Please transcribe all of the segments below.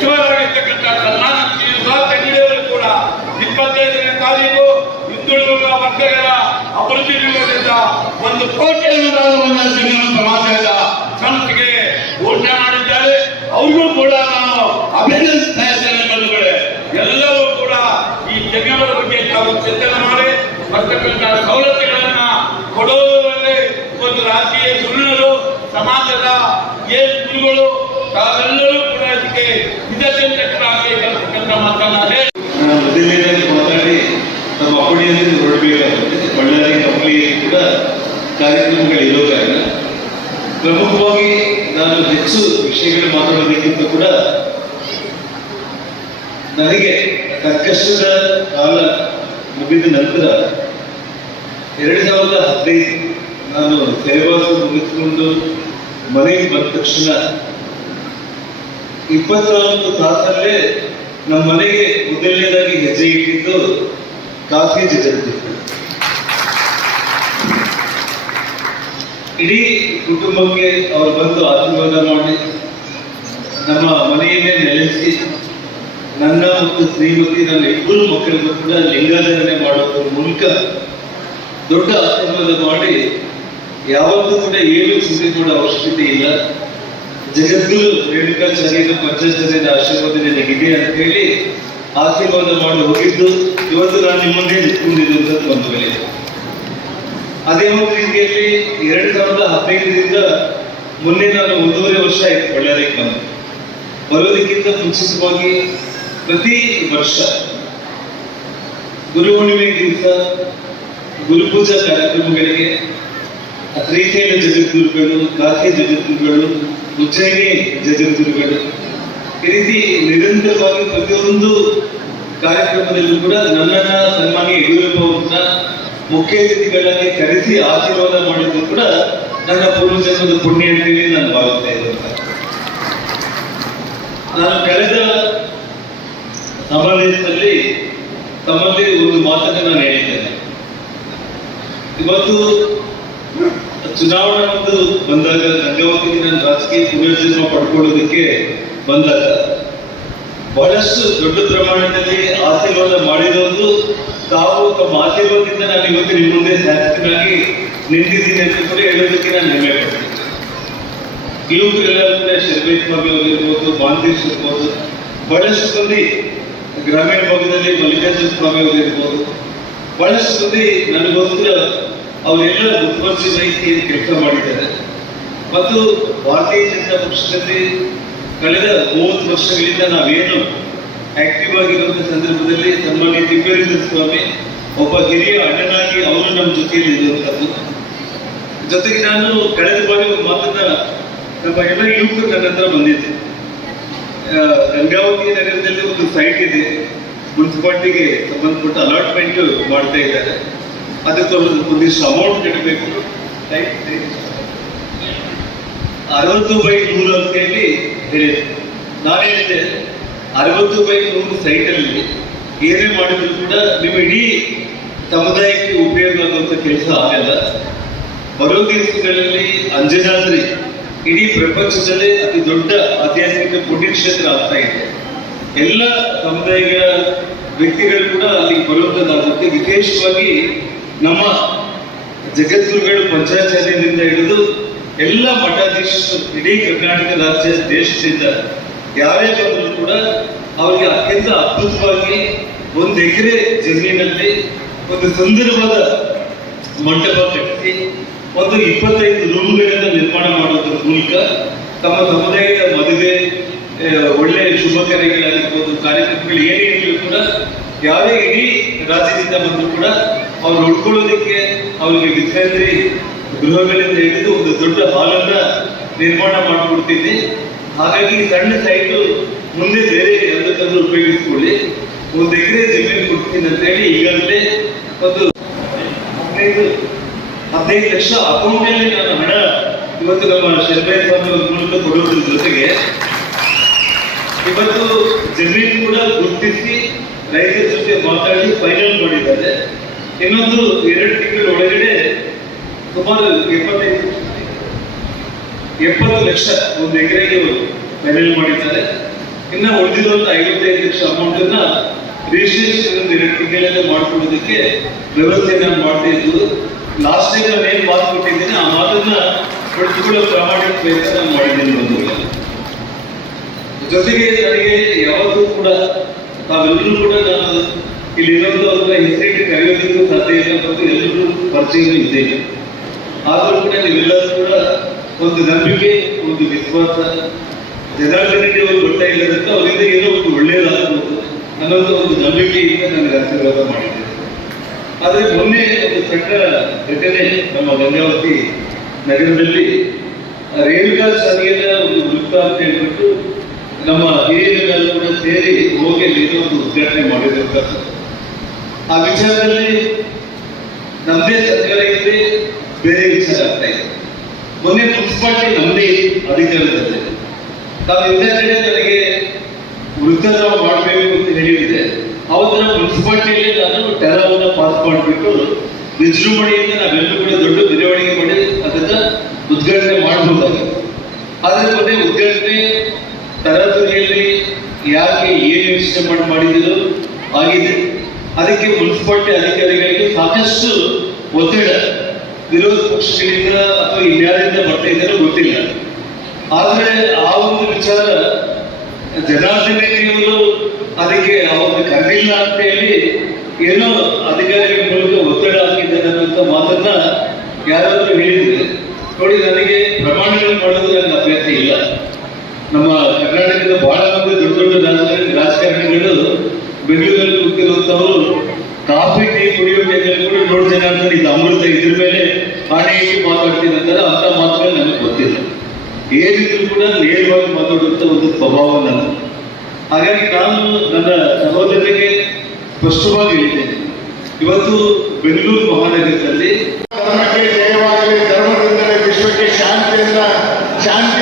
ಸಚಿವರಾಗಿರ್ತಕ್ಕಂಥ ಸನ್ಮಾನ ತೆಗೆಯುವವರು ಕೂಡ 25ನೇ ತಾರೀಕು ಹಿಂದುಳಿದ ವರ್ಗಗಳ ಅಭಿವೃದ್ಧಿ ನಿಗಮದಿಂದ 1 ಕೋಟಿ ಅನುದಾನವನ್ನು ಜಂಗಮ ಸಮಾಜದ ಸಂಸ್ಥೆಗೆ ಘೋಷಣೆ ಮಾಡಿದ್ದಾರೆ. ಅವ್ರಿಗೂ ಕೂಡ ನಾನು ಅಭಿನಂದಿಸ್ತಾ ಇದ್ದೇನೆ. ಬಂಧುಗಳೇ, ಎಲ್ಲವೂ ಕೂಡ ಈ ಜಂಗಮದ ಬಗ್ಗೆ ತಾವು ಚಿಂತನೆ ಮಾಡಿ ಬರ್ತಕ್ಕಂಥ ಸವಲತ್ತುಗಳನ್ನ ಕೊಡುವುದರಲ್ಲಿ ಒಂದು ರಾಜಕೀಯ ಧುರೀಣರು, ಸಮಾಜದ ಗುರುಗಳು ತಾವೆಲ್ಲರೂ ಕೂಡ ಇದಕ್ಕೆ ಹಿತಚಿಂತಕರಾಗಿ ಬರ್ತಕ್ಕಂಥ ಮಾತನಾಡಿ ಮಾತಾಡಿ ನಮ್ಮ ಅಪ್ಪಣಿಯಲ್ಲಿ ಹೊರಡಬೇಕಾಗುತ್ತೆ. ಬಳ್ಳಾರಿ ಕಂಪ್ನಿಯಲ್ಲಿ ಕೂಡ ಕಾರ್ಯಕ್ರಮಗಳು ಇರೋ ಕಾರಣ ಪ್ರಮುಖವಾಗಿ ನಾನು ಹೆಚ್ಚು ವಿಷಯಗಳು ಮಾತಾಡೋದಕ್ಕಿಂತ ಕೂಡ ನನಗೆ ಸಂಕಷ್ಟದ ಕಾಲ ಮುಗಿದ ನಂತರ 2015 ನಾನು ಸೆರೆವಾಸ ಮುಗಿಸಿಕೊಂಡು ಮನೆಗೆ ಬಂದ ತಕ್ಷಣ 24 ತಾಸಲ್ಲೇ ನಮ್ಮ ಮನೆಗೆ ಮೊದಲನೇದಾಗಿ ಹೆಜ್ಜೆ ಇಟ್ಟಿದ್ದು ಕಾಫಿ ಜಗತ್ತು. ಇಡೀ ಕುಟುಂಬಕ್ಕೆ ಅವರು ಬಂದು ಆಶೀರ್ವಾದ ಮಾಡಿ ನಮ್ಮ ಮನೆಯನ್ನೇ ನೆಲೆಸಿ ನನ್ನ ಮತ್ತು ಶ್ರೀಮತಿ ನನ್ನ ಇಬ್ಬರು ಮಕ್ಕಳಿಗೂ ಕೂಡ ಲಿಂಗಾಧಾರಣೆ ಮಾಡೋದ್ರ ಮೂಲಕ ದೊಡ್ಡ ಆಶೀರ್ವಾದ ಮಾಡಿ ಯಾವತ್ತೂ ಕೂಡ ಏನು ಚಿಂತೆ ಮಾಡೋ ಅವಶ್ಯಕತೆ ಇಲ್ಲ, ಜಗದ್ಗುರು ರೇಣುಕಾಚಾರ್ಯರ ಪಂಚಾಚಾರ್ಯರ ಆಶೀರ್ವಾದ ನನಗಿದೆ ಅಂತ ಹೇಳಿ ಆಶೀರ್ವಾದ ಮಾಡಿ ಹೋಗಿದ್ದು ಇವತ್ತು ನಾನು ನಿಮ್ಮನ್ನೇ ನಿಂತ್ಕೊಂಡಿರುವಂಥದ್ದು ಬಂಧುಗಳೇ. ಅದೇ ಒಂದು ರೀತಿಯಲ್ಲಿ 2015ರಿಂದ ಮೊನ್ನೆ ನಾನು 1.5 ವರ್ಷ ಆಯ್ತು ಬಳ್ಳಾರಿಗೆ ಬಂದು. ಬರೋದಕ್ಕಿಂತ ಮುಂಚಿತವಾಗಿ ಪ್ರತಿ ವರ್ಷ ಗುರು ಹುಣ್ಣಿಮೆ ದಿವಸ ಗುರುಪೂಜಾ ಕಾರ್ಯಕ್ರಮಗಳಿಗೆ ಶ್ರೀಶೈಲ ಜಗದ್ಗುರುಗಳು, ಕಾಶಿ ಜಗದ್ಗುರುಗಳು, ಉಜ್ಜಯಿನಿ ಜಗದ್ಗುರುಗಳು ಈ ರೀತಿ ನಿರಂತರವಾಗಿ ಪ್ರತಿಯೊಂದು ಕಾರ್ಯಕ್ರಮದಲ್ಲೂ ಕೂಡ ನನ್ನನ್ನ ಸನ್ಮಾನ್ಯ ಯಡಿಯೂರಪ್ಪ ಅವ್ರನ್ನ ಮುಖ್ಯ ಅತಿಥಿಗಳಾಗಿ ಕರೆಸಿ ಆಶೀರ್ವಾದ ಮಾಡಿದ್ದು ಕೂಡ ನನ್ನ ಪೂರ್ವಜನ್ಮದ ಪುಣ್ಯ ಅಂತೇಳಿ ನಾನು ಭಾವಿಸ್ತಾ ಇದ್ದೇನೆ. ನಾನು ಕಳೆದ ಸಮಾವೇಶದಲ್ಲಿ ತಮ್ಮಲ್ಲಿ ಒಂದು ಮಾತನ್ನು ನಾನು ಹೇಳಿದ್ದೇನೆ. ಇವತ್ತು ಚುನಾವಣಾ ಒಂದು ಬಂದಾಗ ಗಂಗಾವತಿಗೆ ನಾನು ರಾಜಕೀಯ ಪುನರ್ಜನ್ಮ ಪಡ್ಕೊಳ್ಳೋದಕ್ಕೆ ಬಂದಾಗ ಬಹಳಷ್ಟು ದೊಡ್ಡ ಪ್ರಮಾಣದಲ್ಲಿ ಆಶೀರ್ವಾದ ಮಾಡಿರೋದು ತಾವು ತಮ್ಮ ಆಶೀರ್ವಾದದಿಂದ ನಾನು ಇವತ್ತು ನಿಮ್ಮ ಮುಂದೆ ಶಾಸಕನಾಗಿ ನಿಂತಿದ್ದೀನಿ ಅಂತ ಕೂಡ ಹೇಳೋದಕ್ಕೆ ನಾನು ಹೆಮ್ಮೆ ಪಡ್ತೀನಿ. ಯುವಕರೆಲ್ಲರೂ ಕೂಡ ಶರ್ಬೇತ್ ಸ್ವಾಮಿ ಅವರಿರ್ಬೋದು, ಮಾಂತೇಶ್ ಇರ್ಬೋದು, ಬಹಳಷ್ಟು ಮಂದಿ ಗ್ರಾಮೀಣ ಭಾಗದಲ್ಲಿ ಮಲ್ಲಿಕಾರ್ಜುನ ಸ್ವಾಮಿ ಅವರಿರ್ಬೋದು, ಬಹಳಷ್ಟು ಮಂದಿ ನನಗೋಸ್ಕರ ಅವರೆಲ್ಲ ಮುತುವರ್ಜಿ ವಹಿಸಿ ಕೆಲಸ ಮಾಡಿದ್ದಾರೆ. ಮತ್ತು ಭಾರತೀಯ ಜನತಾ ಪಕ್ಷದಲ್ಲಿ ಕಳೆದ 30 ವರ್ಷಗಳಿಂದ ನಾವೇನು ಆಕ್ಟಿವ್ ಆಗಿರುವಂತಹ ಸಂದರ್ಭದಲ್ಲಿ ಸನ್ಮಾನ್ಯ ದಿವ್ಯೇಂದ್ರ ಸ್ವಾಮಿ ಒಬ್ಬ ಹಿರಿಯ ಅಣ್ಣನಾಗಿ ಅವರು ನಮ್ಮ ಜೊತೆಯಲ್ಲಿ ಇರುವಂಥದ್ದು. ಜೊತೆಗೆ ನಾನು ಕಳೆದ ಬಾರಿ ಒಂದು ಮಾತನ್ನ ನಮ್ಮ ಎಲ್ಲ ಯುವಕರು ನನ್ನ ಹತ್ರ ಬಂದಿದ್ದೆ. ಗಂಗಾವತಿ ನಗರದಲ್ಲಿ ಒಂದು ಸೈಟ್ ಇದೆ, ಮುನ್ಸಿಪಾಲಿಟಿಗೆ ಸಂಬಂಧಪಟ್ಟ ಅಲಾಟ್ಮೆಂಟ್ ಮಾಡ್ತಾ ಇದ್ದಾರೆ. ಅದಕ್ಕೆ ಒಂದಿಷ್ಟು ಅಮೌಂಟ್ ಕಟ್ಟಬೇಕು, 60/100 ಅಂತ ಹೇಳಿ ಹೇಳಿದೆ. ನಾನು ಹೇಳಿದೆ 60/100 ಸೈಟಲ್ಲಿ ಏನೇ ಮಾಡಿದ್ರು ಕೂಡ ನಿಮ್ಮ ಇಡೀ ಸಮುದಾಯಕ್ಕೆ ಉಪಯೋಗ ಆಗುವಂಥ ಕೆಲಸ ಆಗಲ್ಲ. ಬರೋ ದಿವಸಗಳಲ್ಲಿ ಅಂಜನಾದ್ರಿ ಇಡೀ ಪ್ರಪಂಚದಲ್ಲೇ ಅತಿ ದೊಡ್ಡ ಆಧ್ಯಾತ್ಮಿಕ ಪುಣ್ಯಕ್ಷೇತ್ರ ಆಗ್ತಾ ಇದೆ. ಎಲ್ಲ ಸಮುದಾಯಗಳ ವ್ಯಕ್ತಿಗಳು ಕೂಡ ಅಲ್ಲಿಗೆ ಬರುವಂಥದ್ದಾಗುತ್ತೆ. ವಿಶೇಷವಾಗಿ ನಮ್ಮ ಜಗದ್ಗುರುಗಳು ಪಂಚಾಚಾರ್ಯರಿಂದ ಹಿಡಿದು ಎಲ್ಲ ಮಠಾಧೀಶರು ಇಡೀ ಕರ್ನಾಟಕ ರಾಜ್ಯ ದೇಶದಿಂದ ಯಾರೇ ಬಂದರೂ ಕೂಡ ಅವರಿಗೆ ಅತ್ಯಂತ ಅದ್ಭುತವಾಗಿ 1 ಎಕರೆ ಜಮೀನಲ್ಲಿ ಒಂದು ಸುಂದರವಾದ ಮಂಟಪ ಕಟ್ಟಿಸಿ ಒಂದು 25 ರೂಮ್ಗಳನ್ನು ನಿರ್ಮಾಣ ಮಾಡೋದ್ರ ಮೂಲಕ ತಮ್ಮ ಸಮುದಾಯದ ಮದುವೆ, ಒಳ್ಳೆಯ ಶುಭ ಕಾರ್ಯಗಳಾಗಿರ್ಬೋದು, ಕಾರ್ಯಕ್ರಮಗಳು ಏನೇನಿದ್ರು ಕೂಡ ಯಾರೇ ಇಡೀ ರಾಜ್ಯದಿಂದ ಬಂದರೂ ಕೂಡ ಅವ್ರು ಉಳ್ಕೊಳ್ಳೋದಕ್ಕೆ ಅವರಿಗೆ ವಿದ್ಯಾರ್ಥಿ ಗೃಹಗಳಿಂದ ಹಿಡಿದು ಒಂದು ದೊಡ್ಡ ಹಾಲನ್ನ ನಿರ್ಮಾಣ ಮಾಡಿಕೊಡ್ತೀನಿ. ಹಾಗಾಗಿ ಸಣ್ಣ ಸೈಟು ಮುಂದೆ ಬೇರೆ ಯಾವುದಕ್ಕಾದ್ರೂ ಉಪಯೋಗಿಸ್ಕೊಳ್ಳಿ, 1 ಎಕರೆ ಜಮೀನು ಕೊಡ್ತೀನಿ ಅಂತ ಹೇಳಿ ಈಗಾಗಲೇ ಒಂದು 15 ಲಕ್ಷ ಅಕೌಂಟಲ್ಲಿ ನಾನು ಹಣ ಇವತ್ತು ನಮ್ಮ ಶರ್ಬೇತ್ ಸ್ವಾಮಿ ಮೂಲಕ ಕೊಡೋದ್ರ ಜೊತೆಗೆ ಇವತ್ತು ಜಮೀನು ಕೂಡ ಗುರುತಿಸಿ ರೈತರ ಜೊತೆ ಮಾತಾಡಿ ಫೈನಲ್ ಮಾಡಿದ್ದಾರೆ. ಇನ್ನೊಂದು 2 ತಿಂಗಳ ಒಳಗಡೆ ಸುಮಾರು 70 ಲಕ್ಷ 1 ಎಕರೆಗೆ ಫೈನಲ್ ಮಾಡಿದ್ದಾರೆ. ಇನ್ನ ಉಳಿದಿರುವಂತ 55 ಲಕ್ಷ ಅಮೌಂಟ್ ರಿಜಿಸ್ಟ್ರೇಷನ್ 2 ತಿಂಗಳಲ್ಲಿ ಮಾಡ್ಕೊಳ್ಳೋದಕ್ಕೆ ವ್ಯವಸ್ಥೆಯನ್ನ ಮಾಡ್ತಾ ಇದ್ದು ಲಾಸ್ಟ್ ಟೈಮ್ ನಾನು ಏನ್ ಮಾತು ಕೊಟ್ಟಿದ್ದೀನಿ ಆ ಮಾತನ್ನ ಪಡಿಸಿಕೊಳ್ಳೋ ಪ್ರಾಮಾಣಿಕ ಪ್ರಯತ್ನ ನಾನು ಮಾಡಿದ್ದೀನಿ ಬಂಧುಗಳೇ. ಜೊತೆಗೆ ನನಗೆ ಯಾವತ್ತೂ ಕೂಡ ತಾವೆಲ್ಲರೂ ಕೂಡ ನಾನು ಇಲ್ಲಿ ಇನ್ನೊಂದು ಅವ್ರನ್ನ ಹೆಸರಿಗೆ ಕರೆಯೋದಕ್ಕೂ ಸಾಧ್ಯ ಇಲ್ಲ ಮತ್ತು ಎಲ್ಲರೂ ಪರಿಚಯ ಇದ್ದೇ ಇಲ್ಲ. ಆದರೂ ಕೂಡ ನೀವೆಲ್ಲರೂ ಕೂಡ ಒಂದು ನಂಬಿಕೆ, ಒಂದು ವಿಶ್ವಾಸ, ಜನಾರ್ದನಿಗೆ ಅವರು ಬರ್ತಾ ಇಲ್ಲದಂತ ಅವರಿಂದ ಏನೋ ಒಂದು ಒಳ್ಳೆಯದಾಗಬಹುದು ಅನ್ನೋದು ಒಂದು ನಂಬಿಕೆಯಿಂದ ನನಗೆ ಆಶೀರ್ವಾದ ಮಾಡಿದ್ದೆ. ಆದರೆ ಮೊನ್ನೆ ಒಂದು ಸಣ್ಣ ಘಟನೆ ನಮ್ಮ ಗಂಗಾವತಿ ನಗರದಲ್ಲಿ ರೇಣುಕಾಚಾರ್ಯನ ಒಂದು ವೃತ್ತ ಅಂತ ಹೇಳ್ಬಿಟ್ಟು ನಮ್ಮ ಹಿರಿಯರೆಲ್ಲ ಕೂಡ ಸೇರಿ ಹೋಗಿ ಅಲ್ಲಿ ಒಂದು ಉದ್ಘಾಟನೆ ಮಾಡಿರುವಂಥದ್ದು. ಆ ವಿಚಾರದಲ್ಲಿ ನಮ್ಮದೇ ಸರ್ಕಾರ ಇದೆ, ಬೇರೆ ವಿಚಾರ ಆಗ್ತಾ ಇದೆ. ಮೊನ್ನೆ ಮುನ್ಸಿಪಾಲಿಟಿ ನಮ್ಮದೇ ಅಧಿಕಾರದಲ್ಲಿ ನಾವು ಹಿಂದೆ ನನಗೆ ವೃತ್ತದ ಮಾಡಬೇಕು ಅಂತ ಹೇಳಿದ್ರೆ ಅವತ್ತು ಮುನ್ಸಿಪಾಲಿಟಿಯಲ್ಲಿ ನಾನು ಟೆರವನ್ನ ಪಾಸ್ ಮಾಡಿಬಿಟ್ಟು ವಿಜೃಂಭಣೆಯಿಂದ ನಾವೆಲ್ಲರೂ ಕೂಡ ದೊಡ್ಡ ಮೆರವಣಿಗೆ ಮಾಡಿ ಅದನ್ನ ಉದ್ಘಾಟನೆ ಮಾಡಬಹುದಾಗಿದೆ. ಆದರೆ ಮೊನ್ನೆ ಉದ್ಘಾಟನೆ ತರಾತುರಿಯಲ್ಲಿ ಯಾಕೆ ಏನು ಯೋಚನೆ ಮಾಡಿದ್ರು ಆಗಿದೆ. ಅದಕ್ಕೆ ಮುನ್ಸಿಪಾಲಿಟಿ ಅಧಿಕಾರಿಗಳಿಗೆ ಸಾಕಷ್ಟು ಒತ್ತಡ ವಿರೋಧ ಪಕ್ಷಗಳಿಂದ ಅಥವಾ ಇನ್ಯಾರಿಂದ ಬರ್ತಾ ಇದ್ದಾರೋ ಗೊತ್ತಿಲ್ಲ. ಆದರೆ ಆ ಒಂದು ವಿಚಾರ ಜನಾರ್ದನಿಯವರು ಅದಕ್ಕೆ ಅವ್ರನ್ನ ಕರೆದಿಲ್ಲ ಅಂತ ಹೇಳಿ ಏನೋ ಅಧಿಕಾರಿಗಳ ಮೂಲಕ ಒತ್ತಡ ಹಾಕಿದ್ದಾರೆ ಅನ್ನೋಂಥ ಮಾತನ್ನ ಯಾರಾದ್ರೂ ಹೇಳಿದ್ರೆ ನೋಡಿ, ನನಗೆ ಪ್ರಮಾಣಗಳು ಮಾಡೋದು ನನ್ನ ಅಭ್ಯಾಸ ಇಲ್ಲ. ನಮ್ಮ ಕರ್ನಾಟಕದ ಬಹಳ ಮಂದಿ ದೊಡ್ಡ ದೊಡ್ಡ ರಾಜಕಾರಣಿಗಳು ಬೆಂಗಳೂರಲ್ಲಿ ಕೂತಿರುವಂತವರು ಕಾಫಿ ಟೀ ಕುಡಿಯೋ ಟೈಮಲ್ಲಿ ಕೂಡ ನೋಡ್ ಜನ ಅಂತ ಇದು ಅಮೃತ ಇದ್ರ ಮೇಲೆ ಆಣೆ ಇಟ್ಟು ಮಾತಾಡ್ತೀನಿ ಅಂತಾರೆ. ಅಂತ ಮಾತುಗಳು ನನಗೆ ಗೊತ್ತಿಲ್ಲ. ಏನಿದ್ರು ಕೂಡ ನೇರವಾಗಿ ಮಾತಾಡುವಂತ ಒಂದು ಸ್ವಭಾವ ನನ್ನ. ಹಾಗಾಗಿ ನಾನು ನನ್ನ ಸಹೋದರರಿಗೆ ಸ್ಪಷ್ಟವಾಗಿ ಹೇಳಿದ್ದೇನೆ, ಇವತ್ತು ಬೆಂಗಳೂರು ಮಹಾನಗರದಲ್ಲಿ ಧರ್ಮಕ್ಕೆ ಜಯವಾಗಲಿ, ಧರ್ಮದಿಂದಲೇ ವಿಶ್ವಕ್ಕೆ ಶಾಂತಿ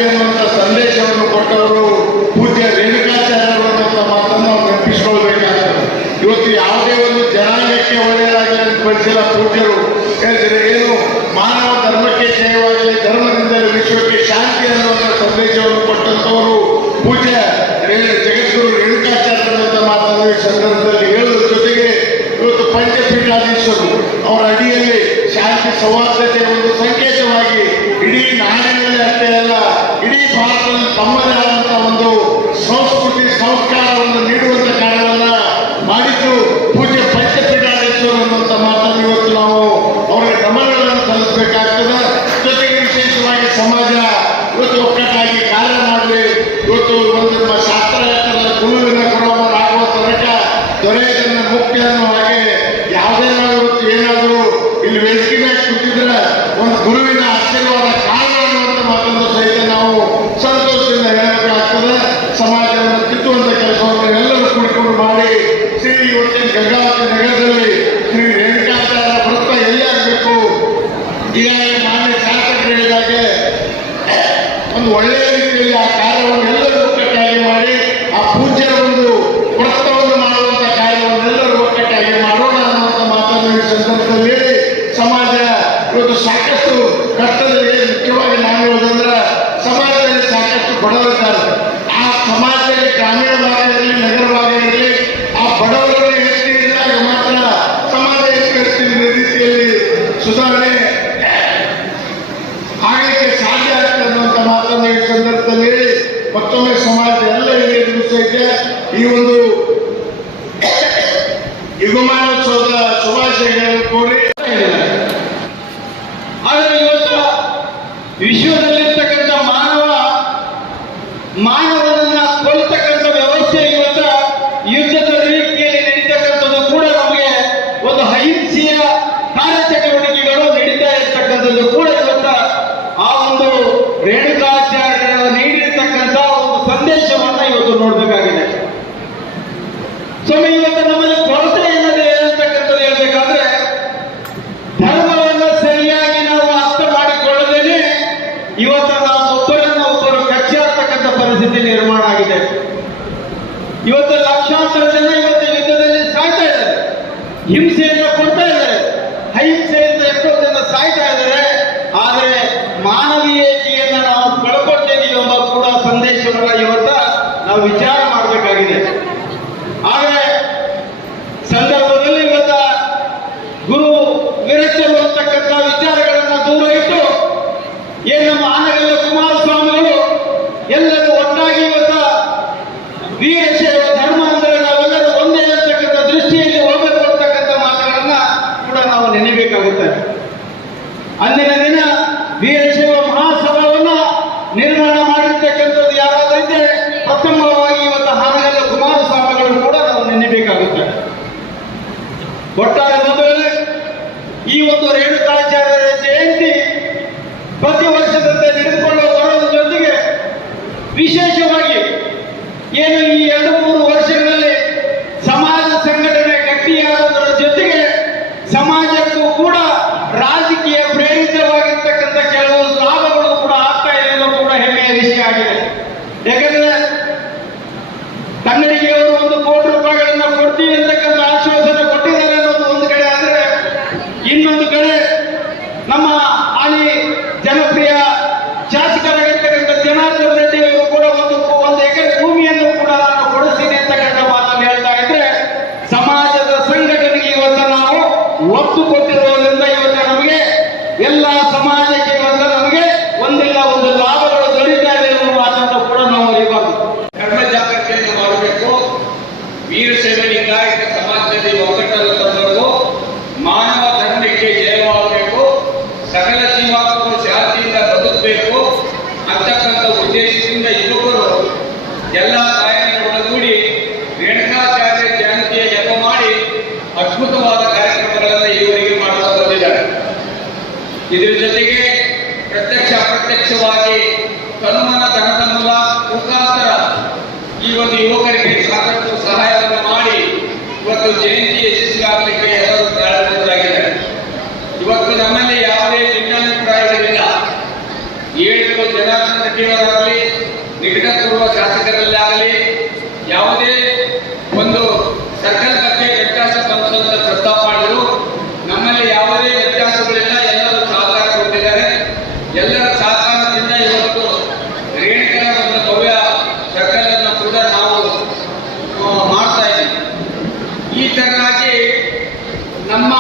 ಅನ್ನುವಂಥ ಸಂದೇಶವನ್ನು ಕೊಟ್ಟವರು ಪೂಜ್ಯ ರೇಣುಕಾಚಾರ್ಯರು ಅನ್ನುವಂಥ ಮಾತನ್ನು ನಾವು ನೆನಪಿಸಿಕೊಳ್ಬೇಕಾಗ್ತದೆ. ಇವತ್ತು ಯಾವುದೇ ಒಂದು ಜನಾಂಗಕ್ಕೆ ಒಳ್ಳೆಯದಾಗಲಿ ಅಂತ ಬಯಸಿಲ್ಲ ಪೂಜ್ಯರು. ಹೇಳಿದ್ರೆ ಏನು, ಮಾನವ ಧರ್ಮಕ್ಕೆ ಜಯವಾಗಲಿ, ಧರ್ಮದಿಂದಲೇ ವಿಶ್ವಕ್ಕೆ ಶಾಂತಿ ಅನ್ನುವಂಥ ಸಂದೇಶವನ್ನು ಕೊಟ್ಟಂತವರು ಪೂಜ್ಯ ಜಗದ್ಗುರು ರೇಣುಕಾಚಾರ್ಯರು ಅನ್ನುವಂಥ ಮಾತನ್ನು ಈ ಸಂದರ್ಭದಲ್ಲಿ ಹೇಳುವ ಜೊತೆಗೆ ಇವತ್ತು ಪಂಚಪೀಠಾಧೀಶರು ಅವರ ಅಡಿಯಲ್ಲಿ ಶಾಂತಿ ಸೌಹಾರ್ದತೆಯ ಒಂದು ಸಂಕೇತವಾಗಿ ಇಡೀ ನಾಡಿನಲ್ಲಿ ಅಷ್ಟೇ ಅಲ್ಲ, ಇಡೀ ಭಾರತದಲ್ಲಿ ತಮ್ಮದೇ ಆದಂತಹ ಒಂದು ಸಂಸ್ಕೃತಿ ಸಂಸ್ಕಾರವನ್ನು ನೀಡುವಂತ ಕಾರ್ಯವನ್ನ ಮಾಡಿದ್ದು ಪೂಜ್ಯ ಪಂಚಪೀಠಾಧೀಶರು ಅನ್ನುವಂಥ ಮಾತನ್ನು ಇವತ್ತು ನಾವು ಅವರಿಗೆ ಗಮನಗಳನ್ನು ಸಲ್ಲಿಸಬೇಕಾಗ್ತದೆ. ಜೊತೆಗೆ ವಿಶೇಷವಾಗಿ ಸಮಾಜ ಇವತ್ತು ಒಕ್ಕಟ್ಟಾಗಿ ಕಾರ್ಯ ಮಾಡಲಿ. ಇವತ್ತು ಒಂದು ನಮ್ಮ ಶಾಸ್ತ್ರಯಾತ್ರದ ಗುರುವಿನ ಗುರುವರಾಗುವ ತನಕ ದೊರೆಯದನ್ನ ಮುಕ್ತಿ ಅನ್ನೋ ಹಾಗೆ ಯಾವುದೇ ನಾವು ಇವತ್ತು ಏನಾದರೂ ಇಲ್ಲಿ ವೇದಿಕೆ ಮೇಲೆ ಕೂತಿದ್ರೆ ಒಂದು ಗುರುವಿನ ಆಶೀರ್ವಾದ ಕಾರಣ ಅನ್ನುವಂಥ ಮಾತನ್ನು ಸಹಿತ ನಾವು ಸಂತೋಷದಿಂದ ಹೇಳಬೇಕಾಗ್ತದೆ. ಸಮಾಜವನ್ನು ತಿದ್ದುವಂತ ಕೆಲಸವನ್ನು ಎಲ್ಲರೂ ಕೂಡಿಕೊಂಡು ಮಾಡಿ ಶ್ರೀ ಇವತ್ತಿನ ಗಂಗಾವತಿ ನಗರದಲ್ಲಿ ಶ್ರೀ ರೇಣುಕಾಚಾರ್ಯ ವೃತ್ತ ಎಲ್ಲಿ ಆಗಬೇಕು, ಈಗಾಗಲೇ ಮಾನ್ಯ ಶಾಸಕರು ಹೇಳಿದಾಗೆ ಒಂದು ಒಳ್ಳೆಯ ರೀತಿಯಲ್ಲಿ ಆ ಕಾರ್ಯವನ್ನು ಎಲ್ಲರೂ ಒಕ್ಕಟ್ಟಾಗಿ ಮಾಡಿ ಆ ಪೂಜ್ಯರ ಒಂದು ವೃತ್ತವನ್ನು ಮಾಡುವಂತ ಕಾರ್ಯವನ್ನು ಎಲ್ಲರೂ ಒಕ್ಕಟ್ಟಾಗಿ ಮಾಡೋಣ ಅನ್ನುವಂಥ ಮಾತನ್ನು ಈ ಸಂದರ್ಭದಲ್ಲಿ ಹೇಳಿ, ಸಮಾಜ ಇವತ್ತು ಸಾಕಷ್ಟು ಕಷ್ಟದಲ್ಲಿ, ಮುಖ್ಯವಾಗಿ ನಾನು ಹೇಳೋದಂದ್ರೆ ಸಮಾಜದಲ್ಲಿ ಸಾಕಷ್ಟು ಬಡವರಿದ್ದಾರೆ. ಆ ಸಮಾಜದಲ್ಲಿ ಗ್ರಾಮೀಣ ಭಾಗ ಇರಲಿ, ನಗರ ಭಾಗ ಇರಲಿ, ಆ ಬಡವರನ್ನು ಎತ್ತಿ ಹಿಡಿದಾಗ ಮಾತ್ರ ಸಮಾಜ ಎತ್ತಿನ ರೀತಿಯಲ್ಲಿ ಸುಧಾರಣೆ ಆಗಲಿಕ್ಕೆ ಸಾಧ್ಯ ಆಗ್ತದೆ ಅನ್ನುವಂಥ ಮಾತನ್ನು ಈ ಸಂದರ್ಭದಲ್ಲಿ ಹೇಳಿ, ಮತ್ತೊಮ್ಮೆ ಸಮಾಜ ಎಲ್ಲ ಹಿರಿಯರಿಗೂ ಸಹಿತ ಈ ಒಂದು ಯುಗಮಾನೋತ್ಸವದ ಶುಭಾಶಯಗಳನ್ನು ಕೋರಿ. ಆದರೆ ಇವತ್ತು ವಿಶ್ವದಲ್ಲಿರ್ತಕ್ಕಂಥ ಮಾನವನನ್ನ ಕೊಲ್ತಕ್ಕಂಥ ವ್ಯವಸ್ಥೆ ಇವತ್ತು ಯುದ್ಧದ ರೀತಿಯಲ್ಲಿ ನಡೀತಕ್ಕಂಥದ್ದು ಕೂಡ ನಮಗೆ ಒಂದು ಅಹಿಂಸೆಯ ಕಾರ್ಯಚಟುವಟಿಕೆಗಳು ನಡೀತಾ ಇರ್ತಕ್ಕಂಥದ್ದು ಕೂಡ ಇವತ್ತು ಆ ಒಂದು ರೇಣುಕಾಚಾರ್ಯರ ನೀಡಿರ್ತಕ್ಕಂಥ ಒಂದು ಸಂದೇಶವನ್ನ ಇವತ್ತು ನೋಡ್ಬೇಕಾಗಿದೆ. ಸ್ವಾಮಿ, ಇವತ್ತು ನಮ್ಮಲ್ಲಿ ಕೊರತೆ ಏನಿದೆ ಅಂತಕ್ಕಂಥದ್ದು ಹೇಳ್ಬೇಕಾದ್ರೆ ಧರ್ಮವನ್ನು ಸರಿಯಾಗಿ ನಾವು ಅರ್ಥ ಮಾಡಿಕೊಳ್ಳದೇನೆ ಇವತ್ತು ನಾವು ಒಬ್ಬರು ಕಚ್ಚಾಡ್ತಕ್ಕಂಥ ಪರಿಸ್ಥಿತಿ ನಿರ್ಮಾಣ ಆಗಿದೆ. ಇವತ್ತು ಲಕ್ಷಾಂತರ ಜನ ಇವತ್ತು ಯುದ್ಧದಲ್ಲಿ ಸಾಯ್ತಾ ಇದ್ದಾರೆ, ಹಿಂಸೆಯನ್ನು ಕೊಡ್ತಾ ಇದ್ದಾರೆ, ಅಹಿಂಸೆಯಿಂದ ಎಷ್ಟೋ ಜನ ಸಾಯ್ತಾ ಇದ್ದಾರೆ. ಆದರೆ ಮಾನವೀಯತೆಯನ್ನು ನಾವು ಕಳ್ಕೊಳ್ತಾ ಇದೀವಿ ಎಂಬ ಕೂಡ ಸಂದೇಶವನ್ನ ಇವತ್ತು ನಾವು ವಿಚಾರ ಮಾಡಿ ಏನು ಈ 2-3 ವರ್ಷಗಳಲ್ಲಿ ಸಮಾಜ ಸಂಘಟನೆ ಗಟ್ಟಿಯಾಗುವುದರ ಜೊತೆಗೆ ಸಮಾಜಕ್ಕೂ ಕೂಡ ರಾಜಕೀಯ ಪ್ರೇರಿತವಾಗಿರ್ತಕ್ಕಂಥ ಕೆಲವು ಲಾಭಗಳು ಕೂಡ ಆಗ್ತಾ ಇದೆ ಅನ್ನೋದು ಕೂಡ ಹೆಮ್ಮೆಯ ವಿಷಯ ಆಗಿದೆ. ಯಾಕಂದ್ರೆ ಕನ್ನಡಿಗೆ ಅವರು 1 ಕೋಟಿ ರೂಪಾಯಿಗಳನ್ನ ಕೊಡ್ತೀವಿ ಅಂತಕ್ಕಂಥ ಆಶ್ವಾಸನೆ ಕೊಟ್ಟಿದ್ದಾರೆ ಅನ್ನೋದು ಒಂದು ಕಡೆ ಆದ್ರೆ, ಇನ್ನೊಂದು ಕಡೆ ನಮ್ಮ ಹಾಲಿ ಜನಪ್ರಿಯ ಶಾಸಕರಾಗಿರ್ತಕ್ಕಂಥ ಜನಾರ್ದನ್ ರೆಡ್ಡಿ ಅವರು ಕೂಡ ಒಂದು ಎಕರೆ ಭೂಮಿಯನ್ನು ಕೂಡ ನಾನು ಕೊಡಿಸ್ತೀನಿ ಅಂತಕ್ಕಂಥ ಮಾತನ್ನು ಹೇಳ್ತಾ ಇದ್ರೆ, ಸಮಾಜದ ಸಂಘಟನೆಗೆ ಇವತ್ತು ನಾವು ಒತ್ತು ಕೊಟ್ಟಿರುವುದರಿಂದ ಇವತ್ತು ನಮಗೆ ಎಲ್ಲ ಸಮಾಜಕ್ಕೆ ಇವತ್ತು ನಮಗೆ ಒಂದಿಲ್ಲ ಒಂದು ಲಾಭಗಳು ದೊರೀತಾ ಇದೆ ಅನ್ನೋ ಮಾತನ್ನು ಕೂಡ ನಾವು ಅರಿಬಾರ್ದು. ಧರ್ಮ ಜಾಗೃತಿಯನ್ನು ಮಾಡಬೇಕು. ವೀರಶೈವ ಲಿಂಗಾಯತ ಸಮಾಜದಲ್ಲಿ ಒಗ್ಗಟ್ಟನ್ನು ತಂದವರು ಮಾನವ ಧರ್ಮಕ್ಕೆ ಜಯವಾಗಬೇಕು, ಸಕಲ ಜೀವಾತ್ಮರು ಶಾಂತಿಯಿಂದ ಬದುಕಬೇಕು ಅಂತಕ್ಕಂಥ ಉದ್ದೇಶದಿಂದ ಯುವಕರು ಎಲ್ಲ ತಾಯಂದಿರು ಒಳಗೂಡಿ ರೇಣುಕಾಚಾರ್ಯ ಜಯಂತಿಯ ಜಪ ಮಾಡಿ ಅದ್ಭುತವಾದ ಕಾರ್ಯಕ್ರಮಗಳನ್ನು ಈವರೆಗೆ ಮಾಡ್ತಾ ಬಂದಿದ್ದಾರೆ. ಇದರ ಜೊತೆಗೆ ಪ್ರತ್ಯಕ್ಷ ಅಪ್ರತ್ಯಕ್ಷವಾಗಿ ತನುಮನ ಧನದ ಮುಖಾಂತರ ಈ ಒಂದು ಯುವಕರಿಗೆ ಸಾಕಷ್ಟು ಸಹಾಯವನ್ನು ಮಾಡಿ ಇವತ್ತು ಜಯಂತಿ ಯಶಸ್ವಿಯಾಗಲಿಕ್ಕೆ ಎಲ್ಲರೂ ಪ್ರಾರಂಭಿಸಲಾಗಿದ್ದಾರೆ. ಇವತ್ತು ನಮ್ಮಲ್ಲಿ ಯಾವುದೇ ಭಿನ್ನಾಭಿಪ್ರಾಯಗಳಿಲ್ಲ. 7 ಜನಾರ್ದನ್ ರೆಡ್ಡಿಯವರಾಗಲಿ, ನಿಕಟಪೂರ್ವ ಶಾಸಕರಲ್ಲಾಗಲಿ ಯಾವುದೇ ಒಂದು ಸರ್ಕಲ್ ಬಗ್ಗೆ ವ್ಯತ್ಯಾಸ ಬಂದಂತ ಪ್ರಸ್ತಾಪ ಮಾಡಿದ್ರು. ನಮ್ಮಲ್ಲಿ ಯಾವುದೇ ವ್ಯತ್ಯಾಸಗಳಿಲ್ಲ, ಎಲ್ಲರೂ ಸಹಕಾರ ಕೊಟ್ಟಿದ್ದಾರೆ. ಎಲ್ಲರ ಸಹಕಾರದಿಂದ ಇವತ್ತು ರೇಣುಕರ ಒಂದು ಭವ್ಯ ಸರ್ಕಲ್ ಅನ್ನು ಕೂಡ ನಾವು ಮಾಡ್ತಾ ಇದ್ದೀವಿ. ಈ ತರನಾಗಿ ನಮ್ಮ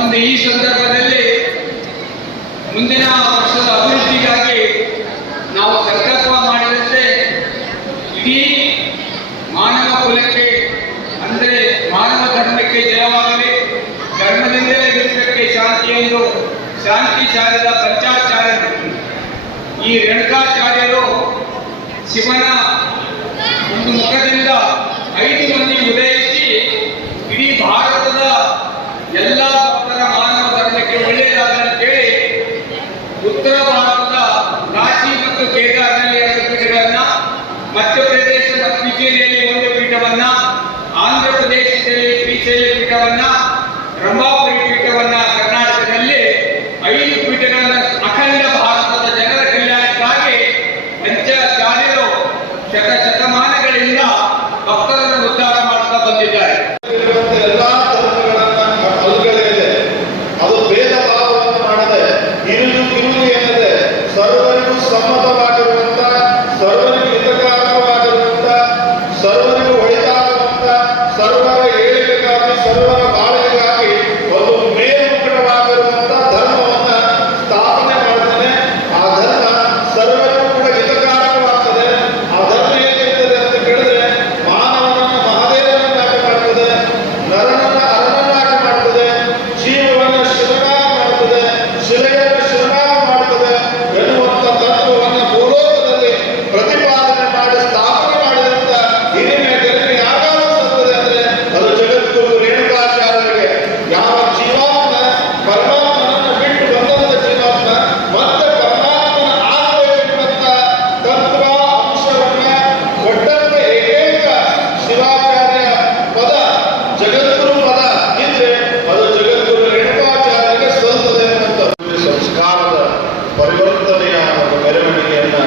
ಒಂದು ಈ ಸಂದರ್ಭದಲ್ಲಿ ಮುಂದಿನ ವರ್ಷದ ಅಭಿವೃದ್ಧಿಗಾಗಿ ನಾವು ಸಂಕಲ್ಪ ಮಾಡಿದಂತೆ ಇಡೀ ಮಾನವ ಕುಲಕ್ಕೆ ಅಂದರೆ ಮಾನವ ಧರ್ಮಕ್ಕೆ ಜಯವಾಗಲಿ, ಧರ್ಮದಿಂದಲೇ ವಿಶ್ವಕ್ಕೆ ಶಾಂತಿ ಎಂದು ಶಾಂತಿ ಚಾರ್ಯದ ಪಂಚಾಚಾರ್ಯರು ಈ ರೇಣುಕಾಚಾರ್ಯರು ಶಿವನ ಒಂದು ಮುಖದಿಂದ 5 ಮಂದಿ ಉದಯಿಸಿ ಇಡೀ ಭಾರತದ ಎಲ್ಲ ಭಕ್ತರ ಮಾನವ ಧರ್ಮಕ್ಕೆ ಒಳ್ಳೆಯದಾಗಲಿ ಉತ್ತರ ಭಾರತದ ಕಾಶಿ ಮತ್ತು ಕೇದಾರ್ನಲ್ಲಿ 2 ಪೀಠಗಳನ್ನ, ಮಧ್ಯಪ್ರದೇಶದ ಪಿಚೇರಿಯಲ್ಲಿ 1 ಪೀಠವನ್ನ, ಆಂಧ್ರ ಪ್ರದೇಶದಲ್ಲಿ ಶ್ರೀಶೈಲ ಪೀಠವನ್ನ, ರಂಭಾಪುರಿ ಪೀಠವನ್ನ, ಕರ್ನಾಟಕದಲ್ಲಿ 5 ಪೀಠಗಳನ್ನ ಅಖಂಡ ಭಾರತದ ಜನರ ಕಲ್ಯಾಣಕ್ಕಾಗಿ ಪಂಚಾಚಾರ್ಯರು ಶತಮಾನಗಳಿಂದ ಭಕ್ತರನ್ನು ಉದ್ಧಾರ ಮಾಡ್ತಾ ಬಂದಿದ್ದಾರೆ. ಎಲ್ಲಾ ಧರ್ಮಗಳನ್ನ ಅವುಗಳಿದೆ, ಅದು ಭೇದ ಭಾವವನ್ನು ಮಾಡದೆ ಇರುವುದು ಏನಿದೆ ಸರ್ವರಿಗೂ ಸಮ್ಮತವಾಗಿರುವಂತ, ಸರ್ವರಿಗೂ ಹಿತಕಾರಕವಾಗಿರುವಂತ, ಸರ್ವರಿಗೂ ಒಳಿತಾಗುವಂತ, ಸರ್ವರ ಏಳಿಗೆಗಾಗಿ ಸರ್ವರ ಬಾಳಿಗೆಗಾಗಿ ಒಂದು ಮೇಲ್ಮುಖವಾಗಿರುವಂತ ಧರ್ಮವನ್ನ ಸ್ಥಾಪನೆ ಮಾಡ್ತಾನೆ. ಆ ಧರ್ಮ ಸರ್ವರಿಗೂ ಕೂಡ ಹಿತಕಾರಕವಾಗ್ತದೆ. ಆ ಧರ್ಮ ಹೇಗಿರ್ತದೆ ಅಂತ ಕೇಳಿದ್ರೆ ಮಾನವನನ್ನು ಮಹಾದೇವನನ್ನಾಗಿ ಮಾಡ್ತದೆ, ನರನನ್ನ ಅರನನ್ನಾಗಿ ಮಾಡ್ತದೆ, ಜೀವವನ್ನು ಶಿವನಾಗಿ ಮಾಡ್ತದೆ, ಶಿಲೆಯನ್ನು ಶಿವನಾಗಿ ಮಾಡ್ತದೆ ಎನ್ನುವಂತ ತತ್ವವನ್ನು ಭೂಲೋಕದಲ್ಲಿ ಪ್ರತಿಪಾದನೆ ಮಾಡಿ ಸ್ಥಾಪನೆ ಮಾಡಿದಂತ ಹಿರಿಮೆ ಗರಿಮೆ ಯಾವಾಗ ಸತ್ತದೆ ಅಂದ್ರೆ ಅದು ಜಗದ್ಗುರು ರೇಣುಕಾಚಾರ್ಯರಿಗೆ. ಯಾವ ಜೀವಾತ್ಮ ಪರಮಾತ್ಮನನ್ನು ಬಿಟ್ಟು ಬಂದಂತ ಜೀವಾತ್ಮ ಮತ್ತೆ ಪರಮಾತ್ಮನ ಆತ್ಮವಿರುವಂತ ತತ್ವ ಅಂಶವನ್ನ ಕೊಟ್ಟಂತೆ ಏಕೈಕ ಶಿವಾಚಾರ್ಯ ಪದ ಜಗದ್ಗುರು ಪದ ಇದ್ರೆ ಅದು ಜಗದ್ಗುರು ರೇಣುಕಾಚಾರ್ಯರಿಗೆ ಸಲ್ಲುತ್ತದೆ ಅಂತ ಸಂಸ್ಕಾರದ ಪರಿವರ್ತನೆಯ ಒಂದು ಮೆರವಣಿಗೆಯನ್ನ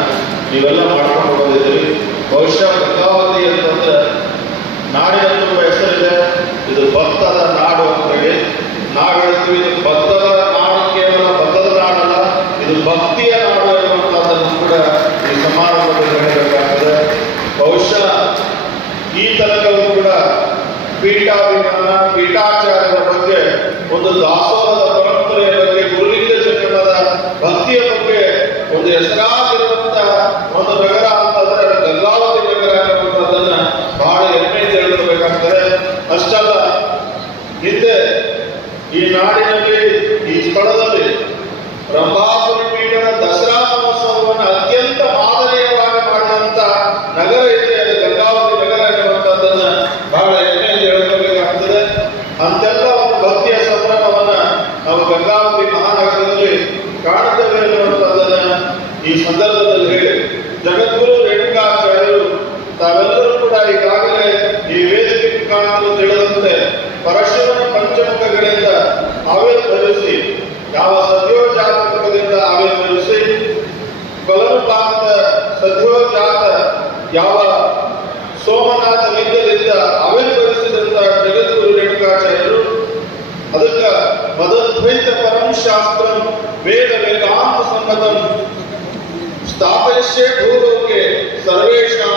ನೀವೆಲ್ಲ ಮಾಡ್ಕೊಂಡು ಬಂದಿದ್ದೀರಿ. ಬಹುಶಃ ಗಂಗಾವತಿ ಅಂತಂದ್ರೆ ನಾಡಿನ ತುಂಬ ಹೆಸರಿದೆ. ಇದು ಭಕ್ತದ ನಾಡು ಅಂತ ಹೇಳಿ ನಾವು ಹೇಳ್ತೀವಿ. ಇದು ಭಕ್ತದ ನಾಡು, ಕೇವಲ ಭಕ್ತದ ನಾಡಲ್ಲ, ಇದು ಭಕ್ತಿಯ ನಾಡು ಎನ್ನುವಂಥದ್ದನ್ನು ಕೂಡ ಈ ಸಮಾರಂಭದಲ್ಲಿ ಹೇಳಬೇಕಾಗ್ತದೆ. ಬಹುಶಃ ಈ ತನಕವೂ ಕೂಡ ಪೀಠಾಭಿಮಾನ, ಪೀಠಾಚಾರ್ಯರ ಬಗ್ಗೆ, ಒಂದು ದಾಸೋಹದ ಪರಂಪರೆಯ ಬಗ್ಗೆ, ಗುರುಲಿಂಗ ಜನ್ಮದ ಭಕ್ತಿಯ ಬಗ್ಗೆ ಒಂದು ಹೆಸರಾಗಿರುವಂತ ಒಂದು ನಗರ ಅಂತಂದ್ರೆ ಅದು ಗಂಗಾವತಿ ನಗರ ಎನ್ನುವಂಥದ್ದನ್ನ ಬಹಳ ಹೆಮ್ಮೆಯಿಂದ ಹೇಳಬೇಕಾಗ್ತದೆ. ಅಷ್ಟಲ್ಲ, ಹಿಂದೆ ಈ ನಾಡಿನಲ್ಲಿ, ಈ ಸ್ಥಳದಲ್ಲಿ ರಂಭಾಪುರಿ ಪೀಠದ ದಸರಾ ಮಹೋತ್ಸವವನ್ನು ಅತ್ಯಂತ ಮಾದರಿಯವಾಗಿ ಮಾಡಿದಂತ ನಗರ ಇದೆ, ಅದು ಗಂಗಾವತಿ ನಗರ ಎನ್ನುವಂಥದ್ದನ್ನ ಬಹಳ ಹೆಮ್ಮೆಯಿಂದ ಹೇಳಬೇಕಾಗ್ತದೆ. ಅಂತೆಲ್ಲ ಒಂದು ಭಕ್ತಿಯ ಸಂಭ್ರಮವನ್ನ ನಾವು ಗಂಗಾವತಿ ಮಹಾನಗರದಲ್ಲಿ ಕಾಣುತ್ತೇವೆ ಎನ್ನುವಂಥದ್ದನ್ನ ಈ ಸಂದರ್ಭದಲ್ಲಿ ಹೇಳಿ, ಜಗದ್ಗುರು ರೇಣುಕಾಚಾರ್ಯರು ಪದಂ ಸ್ಥಾಪಯಿಷ್ಯೆ ಭೂಲೋಕೆ ಸರ್ವೇಷಾಂ